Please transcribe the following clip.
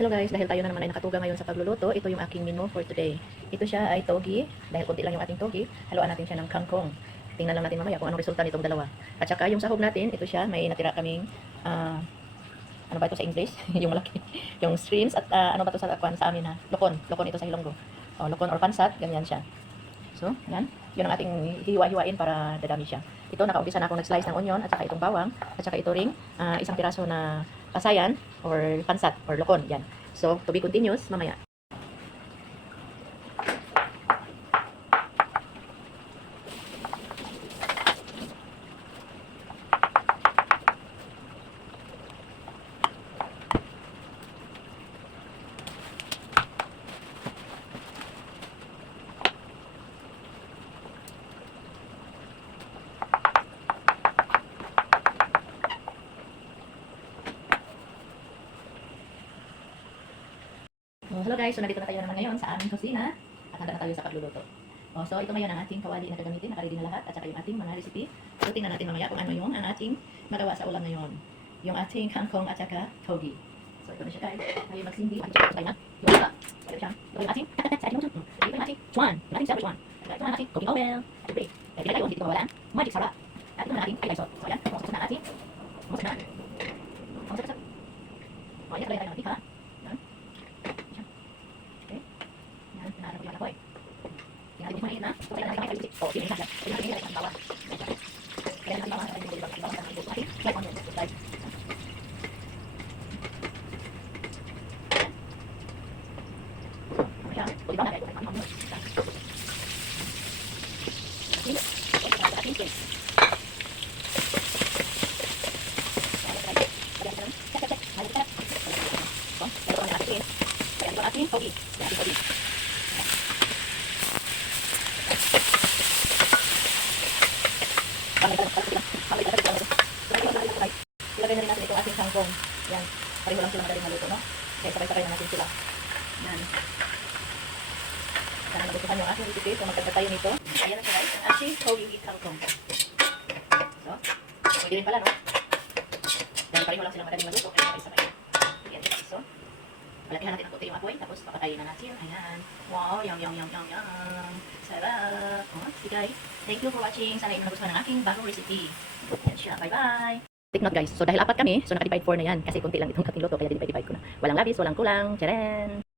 Hello guys, dahil tayo na naman ay nakatuga ngayon sa pagluluto, ito yung aking menu for today. Ito siya ay togi, dahil konti lang yung ating togi, haluan natin siya ng kangkong. Tingnan lang natin mamaya kung anong resulta nitong dalawa. At saka yung sahog natin, ito siya, may natira kaming, ah, ano ba ito sa English? yung malaki. yung streams at ah, ano ba ito sa, kwan, sa amin ha? Lokon. Lokon ito sa Hilonggo. O, lokon or pansat, ganyan siya. So, yan. Yun ang ating hiwa-hiwain para dadami siya. Ito, nakaumpisa na akong nag-slice ng onion at saka itong bawang at saka ito ring ah, isang piraso na kasayan or pansat or lokon. Yan. So, to be continuous, mamaya. Hello guys, so nandito na tayo naman ngayon sa aming kusina at handa na tayo sa pagluluto. Oh, so ito ngayon ang ating kawali na gagamitin, nakaready na lahat at saka yung ating mga recipe. So tingnan natin mamaya kung ano yung ang ating magawa sa ulam ngayon. Yung ating kangkong at saka togi. So ito na siya guys. Tayo magsindi. At saka tayo na. Yung iba. Ito siya. Ito yung ating sa ating mucho. Ito yung ating chuan. Yung ating sandwich chuan. Ito ang ating cooking oil. At siyempre, kaya tayo hindi ito mawalaan. Magic sarap. At ito na ating ay salt. So ayan, masak na ating. Masak na. Masak na. O ayan, talaga tayo ng ating ha. Yan. Yan. Okay. Yan, pinahanap ko yung anak ko eh. Tingnan natin maliit na. So, kailangan natin yung Oh, yun, yun, yun. Tingnan natin yung bawang. Kailangan natin bawang. Kailangan natin yung bawang. Kailangan natin yung bawang. Like onion. Like. Ayan. O, di ba? Like, like, like, like. Asin. Asin, asin. Asin, pogi. Asin, pogi. Ilagay na rin kangkong. Yan. Pareho lang sila madaling maluto, no? Kaya sabay-sabay na natin sila. Yan. Sana nagustuhan yung ating recipe. So, magkagta tayo nito. Ayan na siya guys. Ang ating togi with kangkong. So, pwede rin pala, no? Dahil pareho lang sila madaling maluto. Kaya sabay-sabay. Yan. So, palakihan natin ang puti yung apoy. Tapos, papatayin na natin. Ayan. Wow, yum, yum, yum, yum, yum. Sarap. Oh, sige guys. Thank you for watching. Sana inyo nagustuhan ng aking bagong recipe. Yan siya. Bye-bye. Take note guys. So dahil apat kami, so naka-divide 4 na yan. Kasi konti lang itong ating luto, kaya divide-divide ko na. Walang labis, walang kulang. Tcharan!